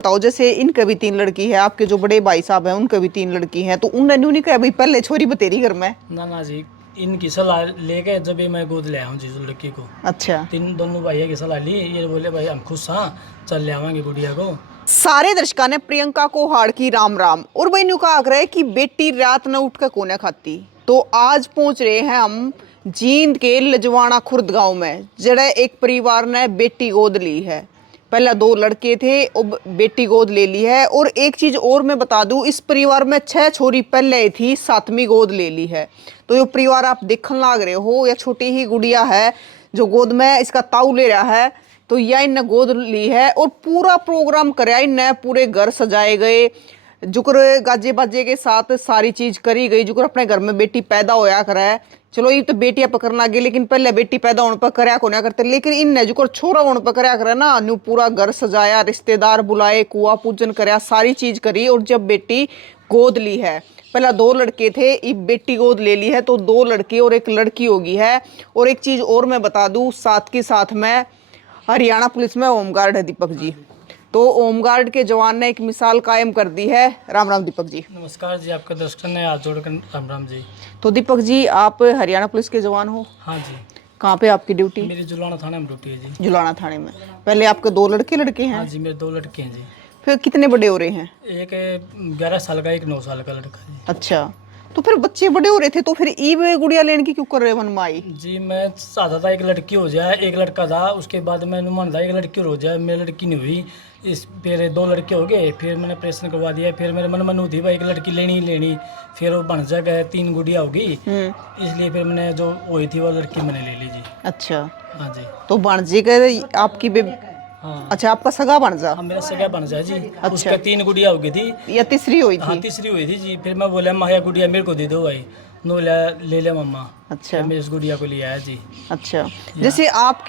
बताओ, जैसे इनके भी 3 लड़की है, आपके जो बड़े भाई साहब हैं उनके भी 3 लड़की हैं, तो उन्होंने नहीं कहा भाई पहले छोरी बतेरी घर में? ना जी, इनकी सलाह लेके जब मैं गोद ले आऊँ जी लड़की को। अच्छा, तीन दोनों भाइयों की सलाह ली, ये बोले भाई हम खुश हाँ, चल ले आवांगे गुड़िया को। सारे दर्शकों ने प्रियंका को हाड़ की राम राम। और भाई न्यू का आग्रह है कि बेटी रात न उठ कर कोने खाती, तो आज पहुंच रहे हैं हम जींद के लजवाना खुर्द गांव में, जड़ा एक परिवार ने बेटी गोद ली है। पहले 2 लड़के थे, अब बेटी गोद ले ली है। और एक चीज और मैं बता दूं, इस परिवार में 6 छोरी पहले थी, 7वीं गोद ले ली है। तो ये परिवार आप देखने लाग रहे हो, या छोटी ही गुड़िया है जो गोद में इसका ताऊ ले रहा है, तो यह इनने गोद ली है। और पूरा प्रोग्राम कराया इनने, पूरे घर सजाए गए, जुकर गाजे बाजे के साथ सारी चीज करी गई। जुकर अपने घर में बेटी पैदा होया करे है, चलो ये तो बेटियां पकड़ना गई, लेकिन पहले बेटी पैदा होने पर करया को ना करते, लेकिन इनने जुकर छोरा होने पर करया करे ना, न्यू पूरा घर सजाया, रिश्तेदार बुलाए, कुआ पूजन करया, सारी चीज करी। और जब बेटी गोद ली है, पहला 2 लड़के थे, अब बेटी गोद ले ली है तो 2 लड़के और 1 लड़की होगी है। और एक चीज और मैं बता दूं, साथ के साथ में हरियाणा पुलिस में होमगार्ड है दीपक जी, तो होमगार्ड के जवान ने एक मिसाल कायम कर दी है। राम राम दीपक जी। नमस्कार जी, आपका दर्शक ने हाथ जोड़कर राम राम जी। तो दीपक जी, आप हरियाणा पुलिस के जवान हो? हाँ जी। कहाँ पे आपकी ड्यूटी? मेरी जुलाना थाने में ड्यूटी है जी। जुलाना थाने में। पहले आपके 2 लड़के हैं? हाँ जी, मेरे 2 लड़के हैं जी। फिर कितने बड़े हो रहे हैं? एक 11 साल का, एक 9 साल का लड़का जी। अच्छा, तो फिर बच्चे बड़े हो रहे थे, तो फिर ईब गुड़िया लेने की क्यों कर रहे मन माई? जी मैं चाहता था एक लड़की हो जाए, एक लड़का था, उसके बाद मैंने मान था एक लड़की हो जाए, मेरी लड़की नहीं हुई। इस पहले 2 लड़के हो गए, फिर मैंने ऑपरेशन करवा दिया, फिर मेरे मन में थी भाई एक लड़की लेनी ही लेनी, फिर वो बन जा गए, 3 गुड़िया होगी, इसलिए फिर मैंने जो हुई थी वो लड़की मैंने ले ली जी। अच्छा, हाँ जी। तो भांजे के आपकी हाँ। अच्छा, आपका सगा भांजा? हाँ, मेरा सगा बन जाए जी। अच्छा। उसके 3 गुड़िया हो गई थी, या तीसरी हुई हाँ थी? तीसरी हुई थी जी। फिर मैं बोला माया गुड़िया मेरे को दे दो भाई, नो ले ले मम्मा। अच्छा, फिर मैं इस गुड़िया को ले आया जी। अच्छा, जैसे आप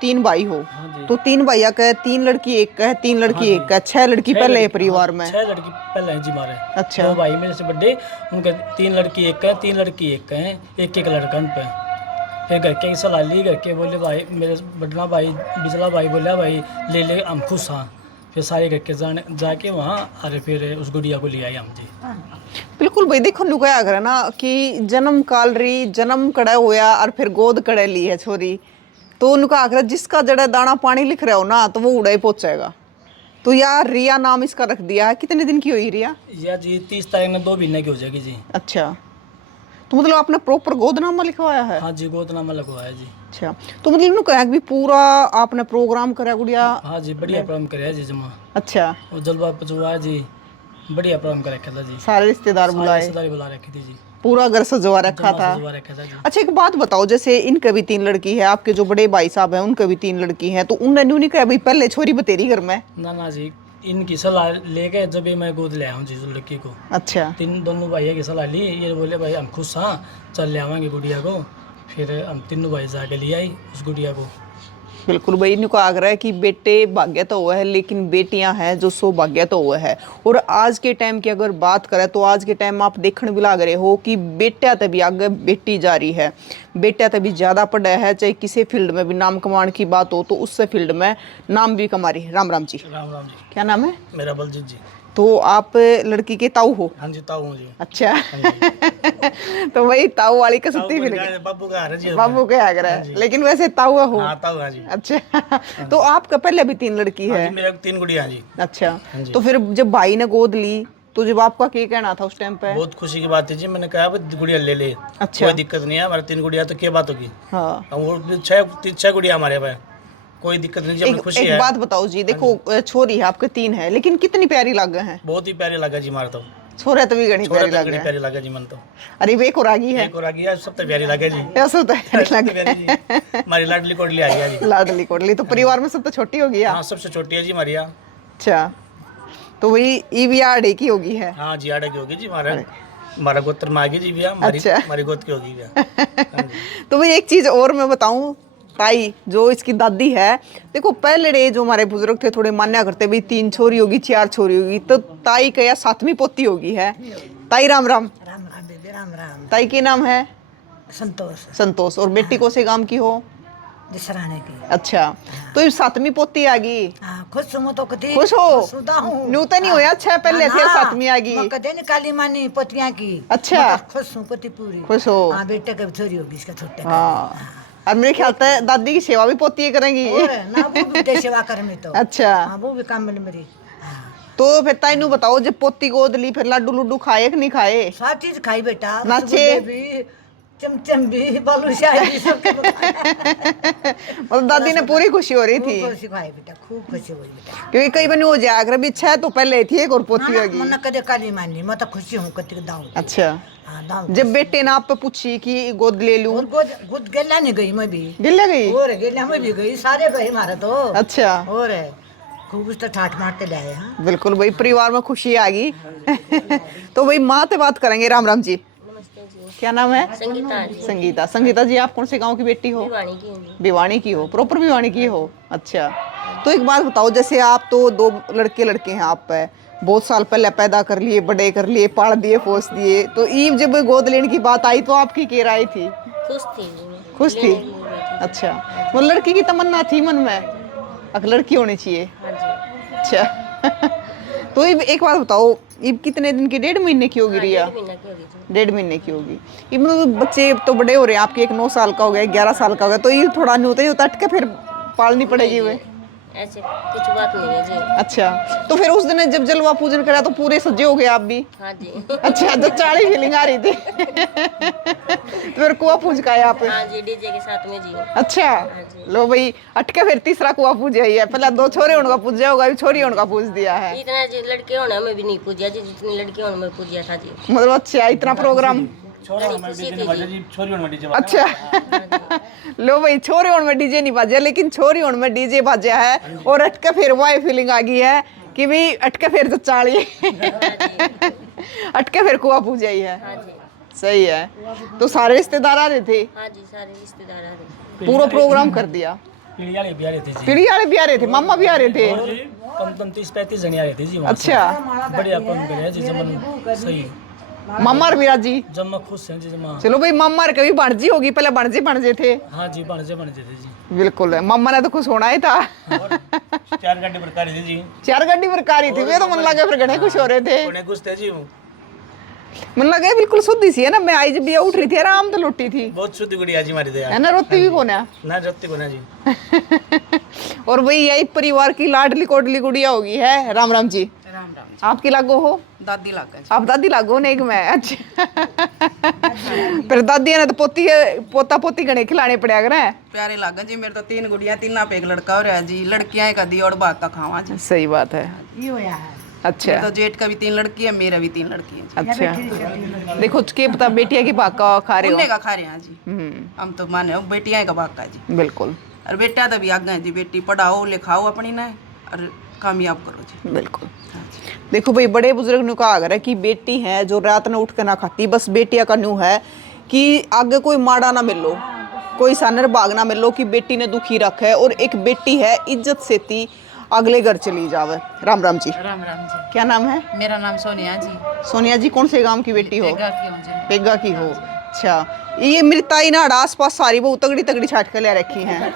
3 भाई हो, हाँ जी। तो 3 भैया का 3 लड़की एक का है, 3 लड़की एक का है, 6 लड़की पहले है परिवार में? 6 लड़की पहले हैं जी हमारे। अच्छा। 2 भाई मेरे से बड़े, उनके 3 लड़की एक का है, 3 लड़की एक का है, एक एक लड़का उन पे। फिर घर के सलाह ली, घर के बोले भाई, मेरे बड़ा भाई बिचला भाई बोला भाई ले ले हम खुश हाँ। फिर सारे घर के जाके वहाँ, अरे फिर उस गुड़िया को ले आए हम जी। बिल्कुल भाई, देखो नु क्या करे ना कि जन्म काल री जन्म कड़ा होया और फिर गोद कड़े ली है छोरी, तो उनका आखिर जिसका जड़ा दाना पानी लिख रहा हो ना, तो वो उड़ा ही पहुंचेगा। तो यार रिया नाम इसका रख दिया है। कितने दिन की हुई रिया? या जी 30 तारीख में 2 महीने की हो जाएगी जी। अच्छा, तो मतलब आपने प्रॉपर गोदनामा लिखवाया है? हाँ जी, गोदनामा लगवाया जी। अच्छा, तो मतलब नु कहा कि पूरा आपने प्रोग्राम करा गुड़िया? हाँ जी, बढ़िया प्रोग्राम कराया जी जमा। अच्छा, और जलवा पचवाया जी, बढ़िया प्रोग्राम कर रखा था जी। सारे रिश्तेदार सारे बुलाए, रिश्तेदार बुला रखी थी जी। पूरा घर सजवा रखा जमा था? सजवा रखा था जी। अच्छा, एक बात बताओ, जैसे इनके भी 3 लड़की है, आपके जो बड़े भाई साहब हैं उनके भी 3 लड़की हैं, तो उन्होंने नहीं कहा भाई पहले छोरी बतेरी घर में? ना जी, इनकी सलाह लेके जब मैं गोद ले आऊँ जी लड़की को। अच्छा, दोनों भाइयों की सलाह ली, ये बोले भाई हम खुश हाँ, चल ले आवांगे गुड़िया को। फिर हम तीनों भाई जाके ले आई उस गुड़िया को। बिल्कुल भाई, इनको आग्रह है कि बेटे भाग्य तो हुआ है, लेकिन बेटियां हैं जो सौभाग्य तो हुआ है। और आज के टाइम की अगर बात करें, तो आज के टाइम आप देखने भी लाग रहे हो कि बेटा तभी आगे बेटी जा रही है, बेटा तभी ज़्यादा पढ़ा है, चाहे किसी फील्ड में भी नाम कमाने की बात हो, तो उससे फील्ड में नाम भी कमा रही है। राम राम जी। राम राम जी। क्या नाम है? मेरा बलजीत जी। तो आप लड़की के ताऊ हो? हाँ जी, ताऊ हूँ जी। अच्छा। तो वही ताऊ वाली का ताऊ सुत्ती को फिर निकाल- बाबू का हार है जी। बाबू के आग्रह हाँ है, जी। लेकिन वैसे ताऊ हो? हाँ ताऊ हाँ जी। अच्छा, तो आपका पहले भी 3 लड़की हाँ है? जी, मेरा 3 गुड़िया जी। अच्छा, हाँ जी। तो फिर जब भाई ने गोद ली, तो जब आपका क्या कहना था उस टाइम पे? बहुत खुशी की बात है जी, मैंने कहा भाई गुड़िया ले ले। अच्छा। कोई दिक्कत नहीं है, हमारे 3 गुड़िया तो क्या बात होगी। हाँ, हम वो 6 गुड़िया हमारे पास, कोई दिक्कत नहीं जी, हमें खुशी एक है। बात बताओ जी, देखो छोरी है आपके 3 है, लेकिन कितनी प्यारी लग हैं। बहुत ही प्यारे लगा जी हमारे तो। छोरा तो भी घनी छोरा प्यारी तो लग बड़ी है। प्यारी लगा जी मन तो। अरे वे को रागी है, एक और आ गया, सब तो प्यारी लगे जी। ऐसा तो प्यारी सबसे लग प्यारी जी। हमारी लाडली कोडली आ गया जी। लाडली कोडली, तो परिवार में सब तो छोटी होगी हाँ, आप? सबसे छोटी है जी हमारी यहाँ। अच्छा, तो वही ईवीआर डे की होगी है? हाँ जी, आड़े की होगी जी। हमारा गोत्र में आ गई जी भैया, अच्छा। हमारी गोद की होगी भैया। हाँ जी। तो भाई एक चीज और मैं बताऊं, ताई जो इसकी दादी है, देखो पहले जो हमारे बुजुर्ग थे थोड़े मान्या करते भी 3 छोरी होगी 4 छोरी होगी, तो ताई का या 7वीं पोती होगी है। ताई राम राम। राम राम बेबी राम राम। ताई के नाम है? संतोष। संतोष। और बेटी को से गांव की हो? दिसराने की। अच्छा, तो ये 7वीं पोती आ गई। हाँ, खुश हूँ तो कदी खुश हो? खुशदा हूँ। न्यू तो नहीं होया, अच्छा पहले थे 7वीं आ गई। मैं कदे निकाली मानी पोतियां की। अच्छा। मैं तो खुश हूँ कदी पूरी। खुश हो? हाँ, बेटे का छोरी होगी इसका छोटे का। हाँ, और मेरे ख्याल से दादी की सेवा भी पोती करेंगी। और ना वो भी दे सेवा कर में तो। अच्छा, हाँ, वो भी काम मिल मेरी। हाँ, तो फिर ताइनू बताओ, जब पोती गोद ली फिर लड्डू लुड्डू खाए कि नहीं खाए? सारी चीज खाई बेटा। नाचे? रसगुल्ले भी, चमचम भी, बालूशाही भी, सब के मतलब दादी ने पूरी खुशी हो रही थी, खूब खुशी खाई बेटा, खूब खुशी हुई बेटा। क्योंकि कई बार हो जाए अगर भी इच्छा तो पहले थी एक और पोती होगी। मन कदे काली मानी, मैं तो खुशी हूँ कदी दाऊं। अच्छा, हाँ, दाऊं। जब बेटे ने आप पे पूछी कि गोद ले लूं, और गोद गोद गेला नहीं गई मैं भी। गिल्ला गई? और गेला मैं भी गई, सारे गए हमारे तो। अच्छा, और है खूब उस तो ठाट मारते लाए। हाँ, बिल्कुल भाई, परिवार में खुशी आ गई। तो भाई माँ से बात करेंगे। राम राम जी, क्या नाम है? संगीता जी। संगीता। संगीता जी, आप कौन से गांव की बेटी हो? भिवानी की हूँ। भिवानी की हो? प्रॉपर भिवानी की हो? अच्छा, तो एक बात बताओ, जैसे आप तो 2 लड़के हैं, आप पे बहुत साल पहले पैदा कर लिए, बड़े कर लिए, पाल दिए, पोस दिए, तो ईव जब गोद लेने की बात आई तो आपकी क्या राय थी? खुश थी जी मैं। खुश थी? लेने के लिए बैठी। अच्छा, वो लड़की की तमन्ना थी मन में, अब लड़की होनी चाहिए। हाँ जी। अच्छा। तो एक बात बताओ, ईब कितने दिन की? 1.5 महीने की होगी रिया? 1.5 महीना की होगी जी। 1.5 महीने की होगी। ये मतलब बच्चे तो बड़े हो रहे हैं आपके, एक 9 साल का हो गया, 11 साल का हो गया, तो ये थोड़ा नहीं होता, ये तट के फिर पालनी पड़ेगी वे? ऐसे कुछ बात नहीं है जी। अच्छा, तो फिर उस दिन जब जलवा पूजन करा तो पूरे सजे हो गए आप भी? हाँ जी। अच्छा, तो चाली फीलिंग आ रही थी। तो फिर कुआ पूज का है आप? हाँ जी, डीजे के साथ में जी। अच्छा, जी। लो भाई, अटके फिर तीसरा कुआ पूजा ही है, पहले 2 छोरे उनका पूजा होगा, अभी छोरी उनका पूज दिया है। इतना जी लड़के होने में भी नहीं पूजा जी, जितनी लड़के होने में पूजा था जी। मतलब अच्छा, इतना प्रोग्राम। अच्छा। लो भाई, छोरे होने में डीजे नहीं बाजा, लेकिन छोरी होने में डीजे बाजा है, और अटके फिर वाई फीलिंग आ गई है कि भाई अटके फिर तो चाली। अटके फिर कुआ पूजा ही है। हाँ जी। सही है। तो सारे रिश्तेदार आ रहे थे? हाँ जी, सारे रिश्तेदार आ रहे। पूरा प्रोग्राम कर दिया? पीढ़ी वाले भी आ रहे थे जी। पीढ़ी वाले भी आ रहे थे, मामा भी आ रहे थे? और जी कम 30-35 जने आ रहे थे जी वहाँ से। अच्छा, बढ़िया अपन करे जी, जमन सही मामा और मीरा जी? जब मैं खुश हैं जी जमा। चलो भाई, मामा और कभी भांजी होगी, पहले भांजे थे। हाँ जी, बनजे थे जी। बिल्कुल, मामा ने तो खुश होना ही था। और 4 घंटे प्रकार थी जी। 4 गड्डी प्रकारी थी, वे तो मन लगा फिर घने खुश हो रहे थे। उन्हें खुश थे जी वो। मन लगा बिल्कुल शुद्धि सी है ना, मैं आई जब ये उठ रही थी आराम तो लुटी थी, बहुत शुद्ध गुड़िया जी हमारी दया है ना? रोती भी कौन है? ना जत्ती को ना जी। और वही यही परिवार की लाडली कोडली गुड़िया होगी है। राम राम जी। राम राम जी। आपकी लागो हो? दादी लागा जी। आप दादी लागो नहीं कि मैं? अच्छा। फिर दादी ने तो पोता पोती गणे खिलाने पड़ा करे। प्यारे लागा जी, मेरे तो 3 गुड़िया, 3 आप एक लड़का हो रहा है जी। लड़कियां का दी और बात का खावा जी। सही बात है। ये होया है। अच्छा, तो जेठ का भी 3 लड़की है, मेरा भी 3 लड़की है जी। अच्छा, देखो के पता बेटिया की बाका खा रहे हो। उन्ने का खा रहे हैं जी। हम्म, हम तो माने बेटियां का बाका जी। बिल्कुल और बेटा तो भी आगे है जी। बेटी पढ़ाओ लिखाओ अपनी ने और कामयाब करो जी। बिल्कुल। देखो भाई, बड़े बुजुर्ग ने कहा अगर है कि बेटी है जो रात में उठ कर ना खाती, बस बेटिया का न्यू है कि आगे कोई माड़ा ना मिलो, कोई सानर भाग ना मिलो कि बेटी ने दुखी रखा है, और एक बेटी है इज्जत से ती अगले घर चली जावे। राम राम जी। राम राम जी। क्या नाम है? मेरा नाम सोनिया जी। सोनिया जी, कौन से गांव की बेटी हो? पेगा की हूँ जी। पेगा की हो? अच्छा, ये मेरी ताई ना आस पास सारी वो तगड़ी तगड़ी छाट के ले रखी हैं।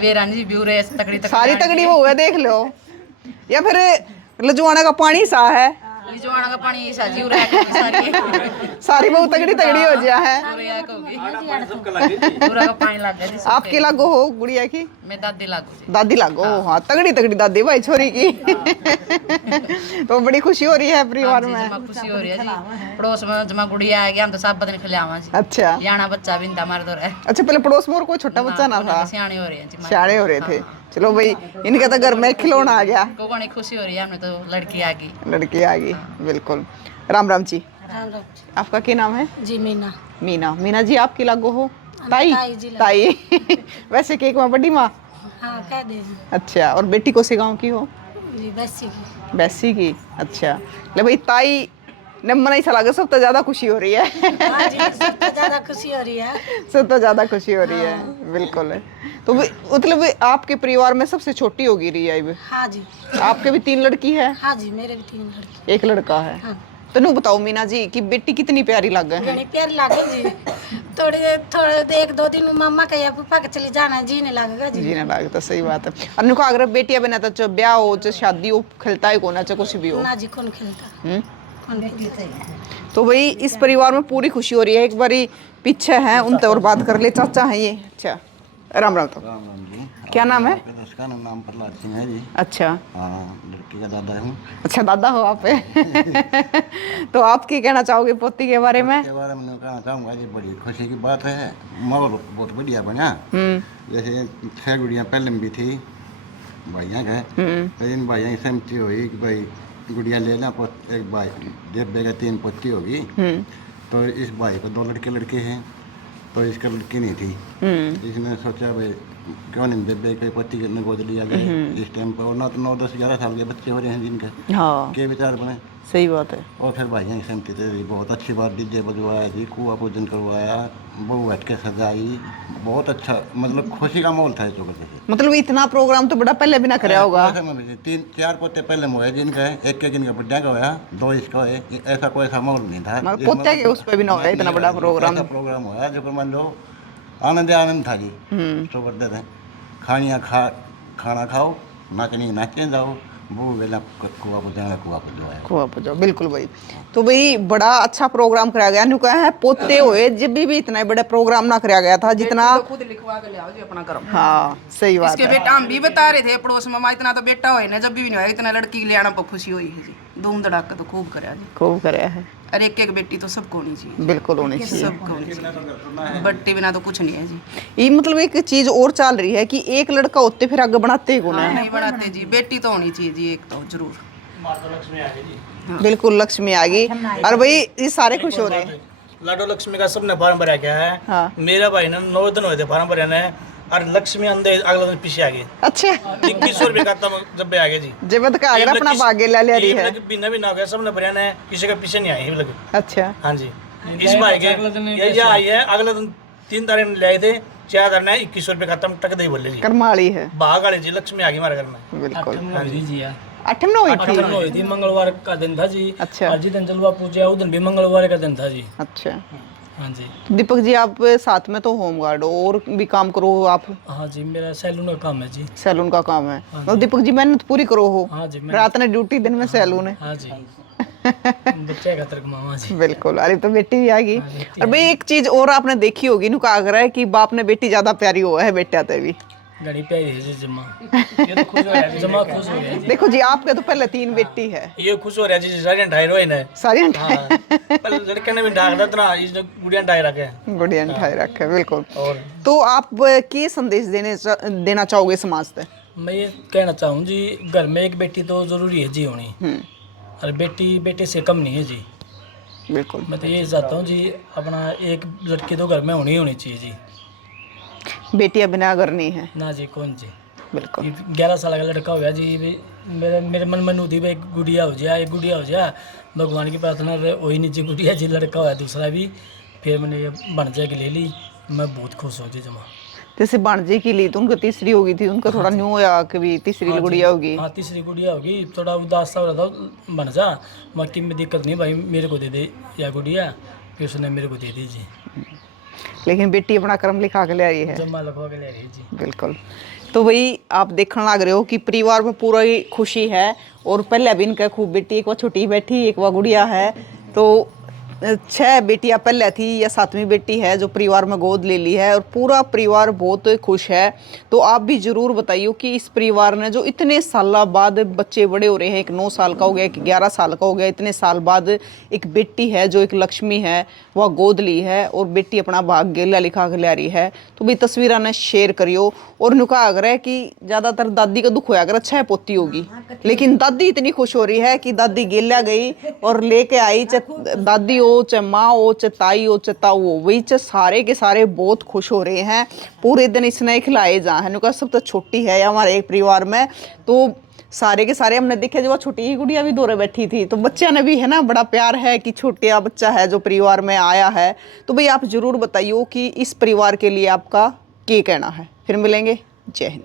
वीरान जी ब्यूरे तकड़ी सारी तगड़ी वो है, देख लो, या फिर लजवाना का पानी सा है? लिजवाना का पानी साजी उरा है सारी। सारी बहुत तगड़ी तगड़ी हो जा है। उरा का होगी। उरा का पानी लग गया जी। आपकी लागो हो गुड़िया की? मैं दादी लागू जी। दादी लागो? हाँ, तगड़ी तगड़ी दादी भाई छोरी की। तो बड़ी खुशी हो रही है परिवार में। जमा खुशी हो रही है जी। पड़ोस में जमा गुड़िया आ गया, हम तो सब बदन खिलावा जी। अच्छा, याना बच्चा भी इंदा मार दो रहा है। अच्छा, पहले पड़ोस में और कोई छोटा बच्चा ना था? सियाने हो रहे हैं जी। सियाने हो रहे थे। चलो भाई, इनके तो घर में खिलौना आ गया, को बड़ी खुशी हो रही है, हमने तो लड़की आ गई। लड़की आ गई। बिल्कुल। राम राम जी। राम राम आपका क्या नाम है? जी। मीना। मीना। मीना जी, आपकी लागो हो? ताई? ताई जी लागो। ताई। वैसे केक में बड़ी माँ? हाँ, कह दे अच्छा, और बेटी को से गाँव की हो? जी, बैसी की। बैसी की? अच्छा, ले भाई, ताई ने मना ही लगा, सब तो ज्यादा खुशी हो रही है। हाँ जी, सबसे ज्यादा खुशी हो रही है। सब तो ज्यादा खुशी हो रही है। बिल्कुल है। तो मतलब आपके परिवार में सबसे छोटी होगी रिया? हाँ जी। आपके भी 3 लड़की है? हाँ जी, मेरे भी 3 लड़के। एक लड़का है? हाँ। तनु बताओ मीना जी कि बेटी कितनी प्यारी लग है। घनी प्यारी लागे जी। थोड़े एक दो दिन मम्मा कहिया पापा के चली जाना जी नहीं लगेगा जी। जी ना लगता, सही बात है। और नुका अगर बेटियां बना तो चाहे ब्याह हो चाहे शादी हो खिलता ही कोना चाहे कुछ भी हो ना जी कौन खेलता। कौन खेलता। तो भाई इस परिवार में पूरी खुशी हो रही है। एक बारी पीछे हैं उनसे और बात कर ले। चाचा हैं ये। अच्छा राम राम। तो राम राम जी। क्या नाम है? उसका नाम प्रहलाद सिंह है जी। अच्छा हाँ, लड़की का दादा हूँ। अच्छा दादा हो आप। तो आप क्या कहना चाहोगे पोती के बारे में? के बारे में कहना चाहूँगा जी, बड़ी खुशी की बात है। माहौल बहुत बढ़िया बना। जैसे 6 गुड़ियाँ पहले में भी थी भाइयों के, फिर इन भाइयों की सहमति हुई कि भाई गुड़िया लेना, एक भाई देव 3 पोती होगी। तो इस भाई को 2 लड़के हैं, तो इसका लड़की नहीं थी। इसने सोचा भाई क्यों नहीं बेबे के पति ने गोद लिया जाए इस टाइम पर। और ना तो 9, 10, 11 साल के बच्चे हो रहे हैं जिनके, हाँ के विचार बने। सही बात है। और फिर भाइयों की सहमति से बहुत अच्छी बात, डीजे बजवाया जी, कुआ पूजन करवाया, बहू बैठ के सजाई, बहुत अच्छा, मतलब खुशी का माहौल था इस वक्त से। मतलब इतना प्रोग्राम तो बड़ा पहले भी ना कराया होगा। 3-4 पोते पहले मोए जिनका है, एक इनका बड्डा का होया, 2 इसका है। ऐसा कोई ऐसा माहौल नहीं था। मतलब पोते के उस पे भी ना होया इतना बड़ा प्रोग्राम। प्रोग्राम होया जो मान लो आनंद था जी। तो बढ़ते थे खाना खाओ, नाचनी नाचे जाओ, वो वेला कुआ को जाओ। बिल्कुल भाई। तो भाई बड़ा अच्छा प्रोग्राम कराया गया। नु कहा है पोते हुए जब भी इतना बड़ा प्रोग्राम ना कराया गया था जितना तो खुद लिखवा के ले आओ जी अपना कर्म। हाँ सही बात इसके है। बेटा हम भी बता रहे थे पड़ोस में, इतना तो बेटा होए ना, जब भी नहीं होया इतना लड़की ले आना पर खुशी हुई है जी। धूम धड़ाका तो खूब कराया जी। खूब कराया है। और एक बेटी तो सबको होनी चाहिए। बिल्कुल होनी चाहिए। सबको होनी चाहिए। बट्टी बिना तो कुछ नहीं है जी। ये मतलब एक चीज और चल रही है कि एक लड़का होते फिर आगे बढ़ाते कौन है। नहीं बनाते जी, बेटी तो होनी चाहिए जी, एक तो जरूर। बिल्कुल लक्ष्मी आ गई। और भाई ये सारे खुश हो रहे हैं। लाडो लक्ष्मी का सबने फार्म भरा गया है। हाँ। मेरा भाई ने 9 दिन हुए थे फार्म भरे ने, और लक्ष्मी अंदर अगला दिन पीछे आ गई। अच्छा 2100 रुपये का तब जब भी आ गए जी। जब तक आगे अपना भाग्य ले रही है। बिना भी ना हो गया, सबने भरिया ने, किसी का पीछे नहीं आई लगे। अच्छा हाँ जी, इस भाई के ये आई है। अगला दिन 3 तारीख में ले आए थे, 4 तारीख ने 2100 रुपये खत्म टक दे बोले जी। करमाली है। भाग वाली जी लक्ष्मी आ गई हमारे घर में। बिल्कुल। हाँ जी यार 8 में हुई थी। हुई थी, मंगलवार का दिन था जी। अच्छा। और जिस दिन जलवा पूजा उस दिन भी मंगलवार का दिन था जी। अच्छा हाँ जी। दीपक जी आप साथ में तो होमगार्ड हो और भी काम करो आप। हाँ जी, मेरा सैलून का काम है जी। सैलून का काम है। तो दीपक जी मेहनत पूरी करो हो। हाँ जी, रात ने ड्यूटी, दिन में सैलून है। हाँ जी। बच्चे का तरक मामा जी। बिल्कुल। अरे तो बेटी भी आ गई। और भाई एक चीज और आपने देखी होगी नु कहा है कि बाप ने बेटी ज्यादा प्यारी हुआ है बेटे आते भी। घड़ी प्यारी है जी जमा। ये तो खुश हो रहा है, जमा खुश हो रहा है जी। देखो जी आपके तो पहले 3 बेटी है। ये खुश हो रहा है जी, सारे ढाई रोए ने। सारी हाँ, पहले लड़के ने भी ढाक रहा था, इस गुड़िया ढाई रखे। गुड़िया ठाई रखे। बिल्कुल। और तो आप क्या संदेश देना चाहोगे समाज से? मैं ये कहना चाहूँ जी, घर में एक बेटी तो जरूरी है जी होनी, और बेटी बेटे से कम नहीं है जी। बिल्कुल। मैं तो ये चाहता हूँ जी, अपना एक लड़की तो घर में होनी चाहिए जी। बेटियां बिना घर नहीं है। ना जी कौन जी। बिल्कुल। 11 साल का लड़का हो गया जी। मेरे मन में थी भाई एक गुड़िया हो जाए, एक गुड़िया हो जाए। भगवान की प्रार्थना वही नहीं जी, गुड़िया जी लड़का हुआ दूसरा भी। फिर मैंने ये बनजा की ले ली, मैं बहुत खुश हूँ जी जमा। जैसे बाणजी की ली तो उनको तीसरी होगी थी, उनका थोड़ा न्यू होया कि भी तीसरी गुड़िया होगी। हाँ तीसरी गुड़िया होगी, थोड़ा उदास सा हो रहा था बनजा। बाकी में दिक्कत नहीं भाई, मेरे को दे दे या गुड़िया, फिर उसने मेरे को दे दी जी। लेकिन बेटी अपना कर्म लिखा के ले रही है। जमा लगवा के ले रही जी। बिल्कुल। तो भाई आप देखने लग रहे हो कि परिवार में पूरा ही खुशी है। और पहले भी इनका खूब बेटी, एक वो छोटी बेटी, एक वो गुड़िया है। तो 6 बेटियां पहले थी, या 7वीं बेटी है जो परिवार में गोद ले ली है। और पूरा परिवार बहुत खुश है। तो आप भी जरूर बताइए कि इस परिवार ने जो इतने साल बाद बच्चे बड़े हो रहे हैं, एक 9 साल का हो गया, एक 11 साल का हो गया, इतने साल बाद एक बेटी है जो एक लक्ष्मी है वह गोद ली है, और बेटी अपना भाग्य लिखा के ले रही है। तो भाई तस्वीर ने शेयर करियो। और नुका अगर है कि ज़्यादातर दादी का दुख होया अगर 6 पोती होगी, लेकिन दादी इतनी खुश हो रही है कि दादी गेला गई और लेके आई, चाहे दादी हो, चाहे माँ हो, चाहे ताई हो, चाहे ताऊ हो, वही चाहे सारे के सारे बहुत खुश हो रहे हैं। पूरे दिन इसने खिलाए जा है। नुका सब तो छोटी है हमारे एक परिवार में, तो सारे के सारे हमने देखे जो वो छोटी ही गुड़िया भी दौरे बैठी थी। तो बच्चा ने भी है ना बड़ा प्यार है कि छोटा बच्चा है जो परिवार में आया है। तो भाई आप जरूर बताइए कि इस परिवार के लिए आपका क्या कहना है। फिर मिलेंगे। जय हिंद।